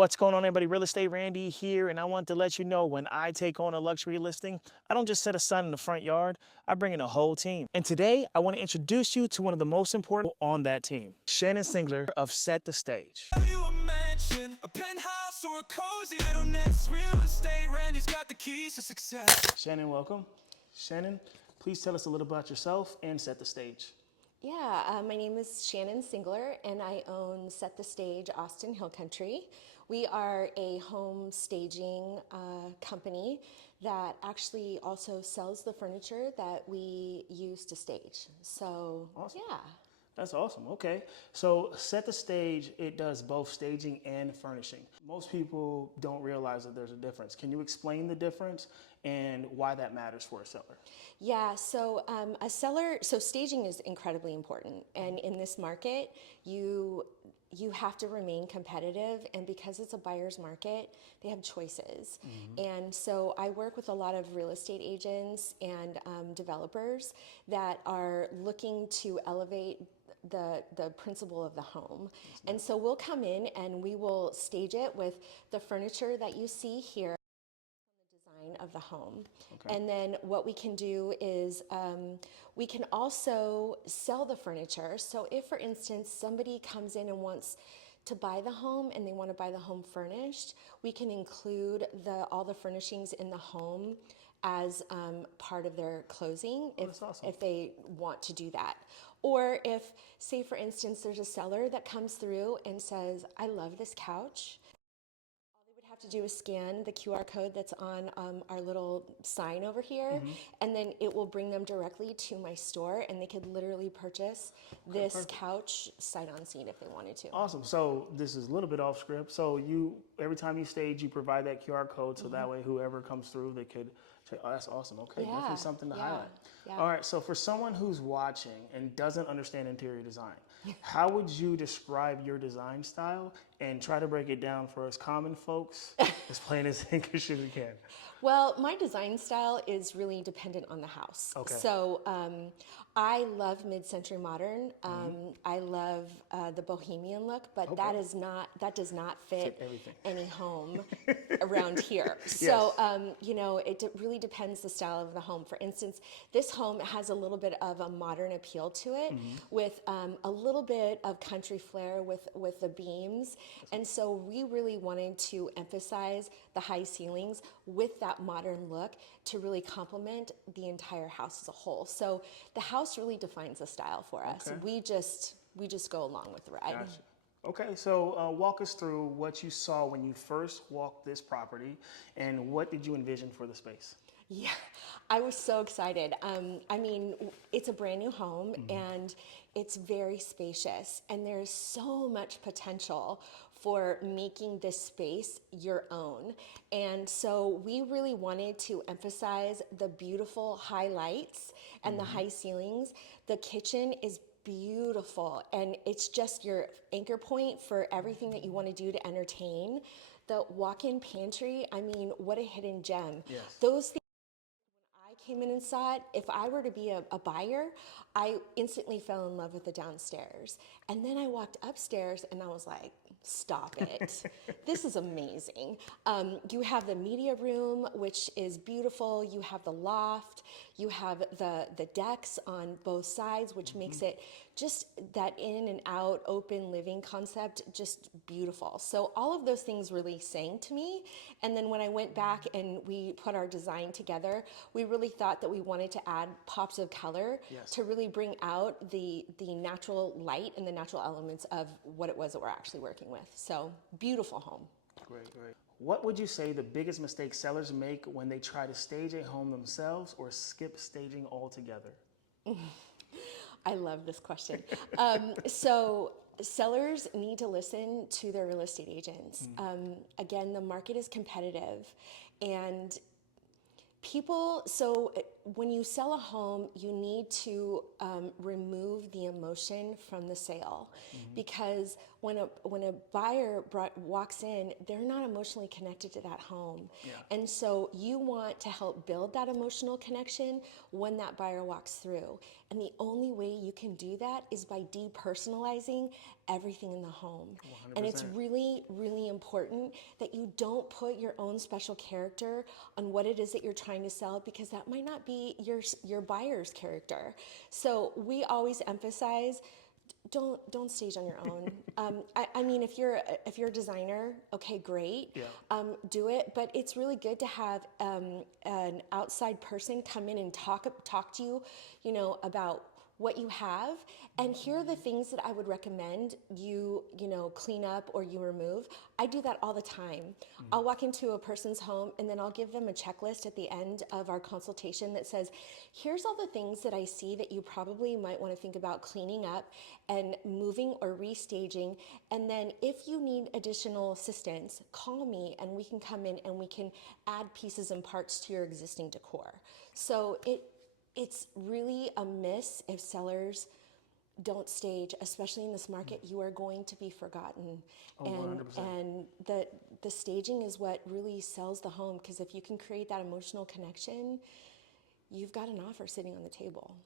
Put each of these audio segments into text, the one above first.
What's going on, everybody? Real Estate Randy here, and I want to let you know when I take on a luxury listing, I don't just set a sign in the front yard, I bring in a whole team. And today, I want to introduce you to one of the most important people on that team, Shannon Singler of Set the Stage. A mansion, a penthouse, or a cozy little nest. Real Estate Randy's got the keys to success. Shannon, welcome. Shannon, please tell us a little about yourself and Set the Stage. Yeah, my name is Shannon Singler, and I own Set the Stage Austin Hill Country. We are a home staging company that actually also sells the furniture that we use to stage. So, Awesome. yeah. That's awesome. Okay. So Set the Stage, it does both staging and furnishing. Most people don't realize that there's a difference. Can you explain the difference and why that matters for a seller? Yeah, so so staging is incredibly important. And in this market, you have to remain competitive, and because it's a buyer's market, they have choices. And so I work with a lot of real estate agents and developers that are looking to elevate the principle of the home. And so we'll come in and we will stage it with the furniture that you see here of the home. Okay. And then what we can do is we can also sell the furniture. So if, for instance, somebody comes in and wants to buy the home and they want to buy the home furnished, we can include all the furnishings in the home as part of their closing That's awesome. if they want to do that. Or if, say for instance, there's a seller that comes through and says, I love this couch. Have to do is scan the QR code that's on our little sign over here, and then it will bring them directly to my store, and they could literally purchase this couch sight unseen if they wanted to. Awesome. So this is a little bit off script. So every time you stage, you provide that QR code so that way whoever comes through, they could check. Oh, that's awesome. Okay, Yeah, definitely something to highlight. yeah. All right, so for someone who's watching and doesn't understand interior design, how would you describe your design style and try to break it down for us common folks as plain as English as you can? Well, my design style is really dependent on the house. Okay. So I love mid-century modern. I love the bohemian look, but that does not fit everything. any home around here. So it really depends the style of the home. For instance, this home has a little bit of a modern appeal to it, with a little bit of country flair with the beams, and so we really wanted to emphasize the high ceilings with that modern look to really complement the entire house as a whole. So the house really defines the style for us. Okay. We just go along with the ride. Gotcha. Okay, so walk us through what you saw when you first walked this property and what did you envision for the space? Yeah, I was so excited. I mean, it's a brand new home and it's very spacious, and there's so much potential for making this space your own. And so we really wanted to emphasize the beautiful highlights and the high ceilings. The kitchen is beautiful, and it's just your anchor point for everything that you want to do to entertain. The walk-in pantry, I mean, what a hidden gem. Yes. Those things, I came in and saw it, if I were to be a buyer, I instantly fell in love with the downstairs. And then I walked upstairs and I was like, stop it. This is amazing. You have the media room, which is beautiful. You have the loft. You have the decks on both sides, which makes it just that in and out open living concept just beautiful. So all of those things really sang to me. And then when I went back and we put our design together, we really thought that we wanted to add pops of color to really bring out the natural light and the natural elements of what it was that we're actually working with. So beautiful home. Great. What would you say the biggest mistake sellers make when they try to stage a home themselves or skip staging altogether? I love this question. So sellers need to listen to their real estate agents. Again, the market is competitive, and people, so when you sell a home, you need to remove the emotion from the sale, because when a buyer walks in, they're not emotionally connected to that home, and so you want to help build that emotional connection when that buyer walks through. And the only way you can do that is by depersonalizing everything in the home. 100%. And it's really, really important that you don't put your own special character on what it is that you're trying to sell, because that might not be your buyer's character. So we always emphasize, don't stage on your own. I mean, if you're a designer, okay, great, do it. But it's really good to have an outside person come in and talk to you, about what you have. And here are the things that I would recommend you clean up or you remove. I do that all the time. I'll walk into a person's home and then I'll give them a checklist at the end of our consultation that says, here's all the things that I see that you probably might want to think about cleaning up and moving or restaging. And then if you need additional assistance, call me and we can come in and we can add pieces and parts to your existing decor. So it's really a miss if sellers don't stage, especially in this market. You are going to be forgotten. And 100%. And the staging is what really sells the home, because if you can create that emotional connection, you've got an offer sitting on the table.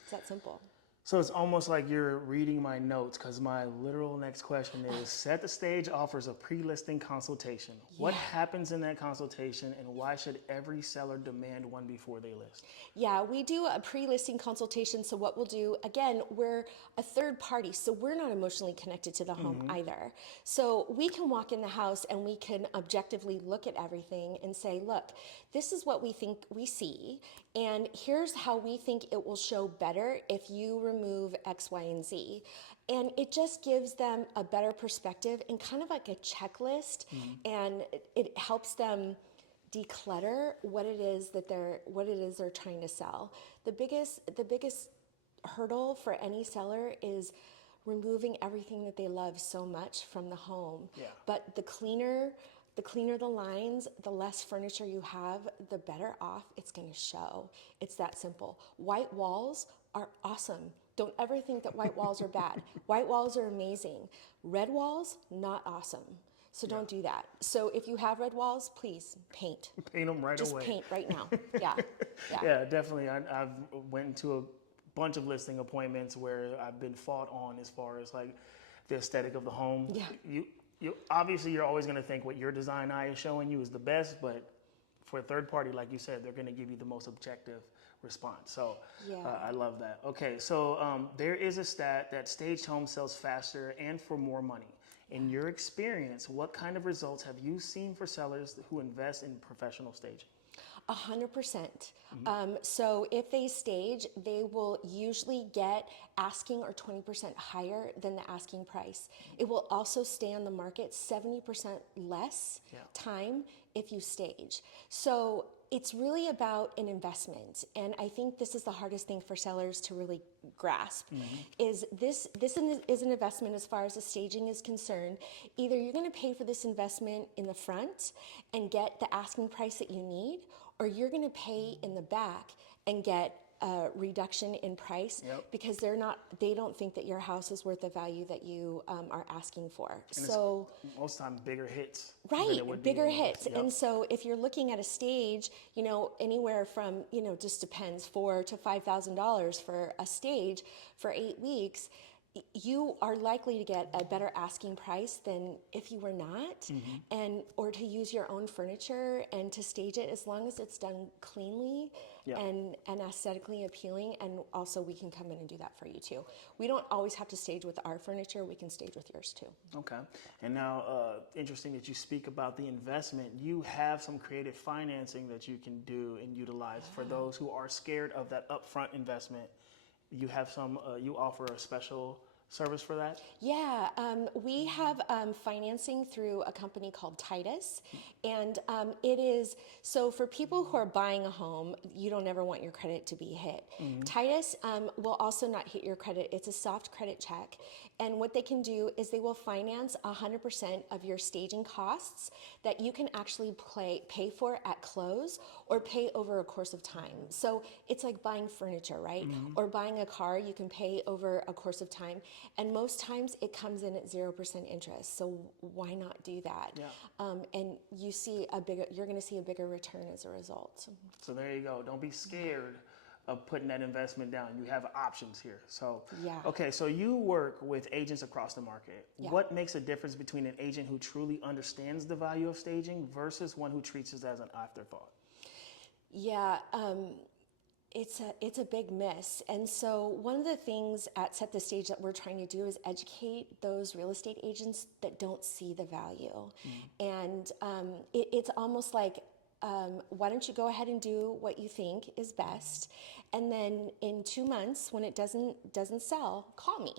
It's that simple. So it's almost like you're reading my notes, because my literal next question is, Set the Stage offers a pre-listing consultation. What happens in that consultation, and why should every seller demand one before they list? Yeah, we do a pre-listing consultation. So what we'll do, again, we're a third party, so we're not emotionally connected to the home either. So we can walk in the house and we can objectively look at everything and say, look, this is what we think we see, and here's how we think it will show better if you remove X, Y, and Z. And it just gives them a better perspective and kind of like a checklist, and it helps them declutter what it is they're trying to sell. The biggest hurdle for any seller is removing everything that they love so much from the home. But the cleaner the lines, the less furniture you have, the better off it's going to show. It's that simple. White walls are awesome. Don't ever think that white walls are bad. White walls are amazing. Red walls, not awesome. So don't do that. So if you have red walls, please paint. Paint them right away. Just paint right now. Yeah. Yeah, definitely. I've went into a bunch of listing appointments where I've been fought on as far as like the aesthetic of the home. Yeah. You obviously, you're always going to think what your design eye is showing you is the best, but for a third party, like you said, they're going to give you the most objective response. So I love that. Okay, so there is a stat that staged home sells faster and for more money. In your experience, what kind of results have you seen for sellers who invest in professional staging? 100%. So if they stage, they will usually get asking or 20% higher than the asking price. It will also stay on the market 70% less time if you stage. So it's really about an investment. And I think this is the hardest thing for sellers to really grasp, is this is an investment as far as the staging is concerned. Either you're going to pay for this investment in the front and get the asking price that you need, or you're going to pay in the back and get a reduction in price because they don't think that your house is worth the value that you are asking for. And so most time bigger hits. Right, bigger hits. And so if you're looking at a stage, anywhere from, just depends, $4,000 to $5,000 for a stage for 8 weeks, you are likely to get a better asking price than if you were not, or to use your own furniture and to stage it, as long as it's done cleanly and aesthetically appealing. And also we can come in and do that for you too. We don't always have to stage with our furniture. We can stage with yours too. Okay. And now, interesting that you speak about the investment. You have some creative financing that you can do and utilize for those who are scared of that upfront investment. You have you offer a special service for that? Yeah, we have financing through a company called Titus, and it is, so for people who are buying a home, you don't ever want your credit to be hit. Titus will also not hit your credit. It's a soft credit check, And what they can do is they will finance 100% of your staging costs that you can actually pay for at close or pay over a course of time. So it's like buying furniture, right? Or buying a car, you can pay over a course of time. And most times it comes in at 0% interest. So why not do that? And you're going to see a bigger return as a result. So there you go. Don't be scared of putting that investment down. You have options here. So, okay, so you work with agents across the market. What makes a difference between an agent who truly understands the value of staging versus one who treats it as an afterthought? Yeah, it's a big miss. And so one of the things at Set the Stage that we're trying to do is educate those real estate agents that don't see the value. And it's almost like, why don't you go ahead and do what you think is best, and then in 2 months when it doesn't sell, call me.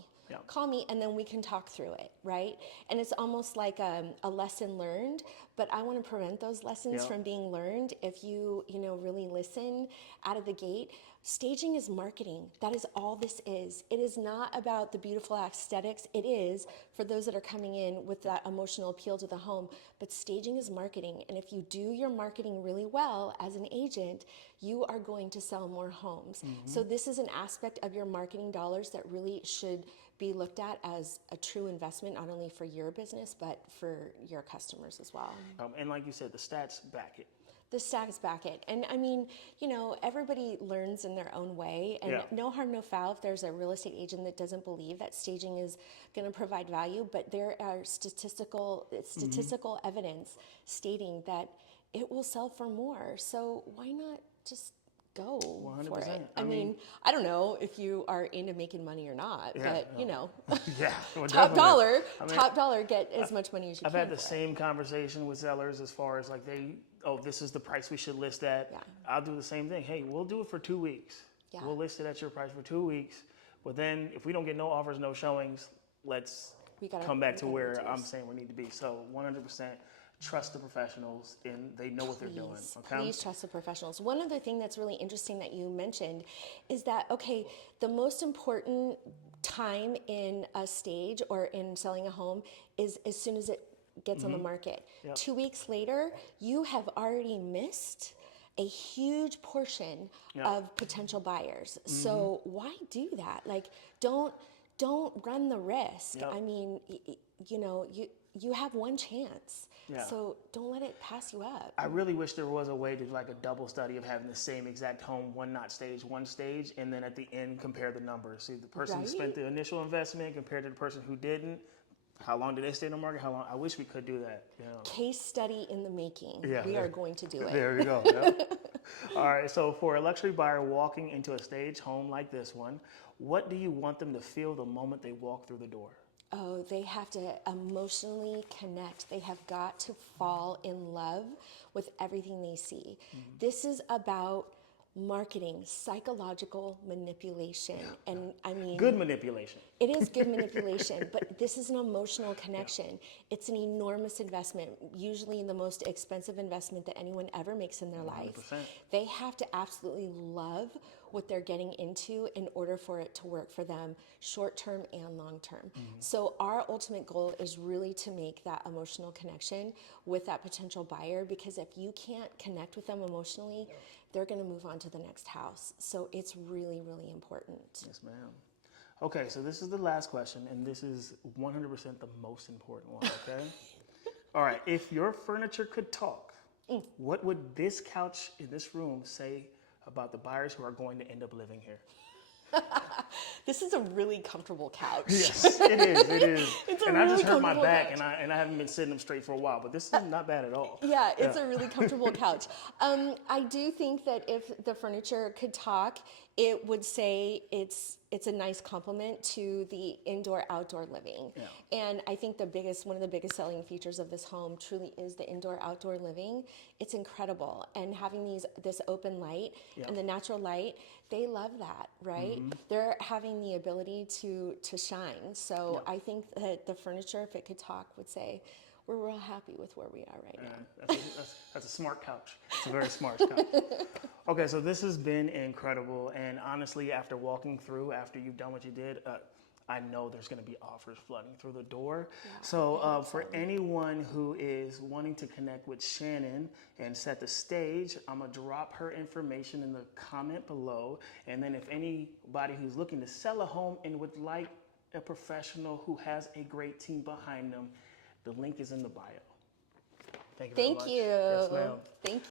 Call me and then we can talk through it, right? And it's almost like a lesson learned, but I want to prevent those lessons from being learned if you really listen out of the gate. Staging is marketing. That is all this is. It is not about the beautiful aesthetics. It is for those that are coming in with that emotional appeal to the home, but staging is marketing. And if you do your marketing really well as an agent, you are going to sell more homes. So this is an aspect of your marketing dollars that really should be looked at as a true investment, not only for your business, but for your customers as well. And like you said, the stats back it. The stats back it. And I mean, everybody learns in their own way, and no harm, no foul if there's a real estate agent that doesn't believe that staging is going to provide value, but there are statistical evidence stating that it will sell for more. So why not just go 100%. for it? I mean, I don't know if you are into making money or not, but well, top dollar, get as much money as you I've can. had the same conversation with sellers as far as like this is the price we should list at. I'll do the same thing. Hey, we'll do it for 2 weeks. We'll list it at your price for 2 weeks. But then if we don't get no offers, no showings, let's come back to where I'm saying we need to be. So 100%. Trust the professionals, and they know what they're doing. Okay? Please trust the professionals. One other thing that's really interesting that you mentioned is that, the most important time in a stage or in selling a home is as soon as it gets on the market. 2 weeks later, you have already missed a huge portion of potential buyers. So why do that? Like, don't run the risk. I mean, you have one chance. So don't let it pass you up. I really wish there was a way to do like a double study of having the same exact home, one stage, and then at the end compare the numbers. See the person who spent the initial investment compared to the person who didn't. How long did they stay in the market? How long? I wish we could do that. Case study in the making. We are going to do it. There we go. All right. So for a luxury buyer walking into a stage home like this one, what do you want them to feel the moment they walk through the door? Oh, they have to emotionally connect. They have got to fall in love with everything they see. This is about marketing, psychological manipulation. And I mean, good manipulation. It is good manipulation, but this is an emotional connection. It's an enormous investment, usually the most expensive investment that anyone ever makes in their life. 100%. They have to absolutely love what they're getting into in order for it to work for them short-term and long-term. So our ultimate goal is really to make that emotional connection with that potential buyer, because if you can't connect with them emotionally, they're going to move on to the next house. So it's really, really important. Yes, ma'am. Okay, so this is the last question, and this is 100% the most important one, okay? All right, if your furniture could talk, what would this couch in this room say about the buyers who are going to end up living here? This is a really comfortable couch. Yes, it is. It is. And I just hurt my back, and I haven't been sitting up straight for a while, but this is not bad at all. Yeah, it's a really comfortable couch. I do think that if the furniture could talk, it would say it's a nice complement to the indoor-outdoor living. And I think one of the biggest selling features of this home truly is the indoor-outdoor living. It's incredible. And having this open light and the natural light, they love that, right? They're having the ability to shine. So I think that the furniture, if it could talk, would say, we're real happy with where we are right now. That's a smart couch. It's a very smart couch. Okay, so this has been incredible. And honestly, after walking through, after you've done what you did, I know there's going to be offers flooding through the door. Yeah, So for anyone who is wanting to connect with Shannon and set the stage, I'm going to drop her information in the comment below. And then if anybody who's looking to sell a home and would like a professional who has a great team behind them, the link is in the bio. Thank you very much. Thank you. Yes, ma'am. Thank you.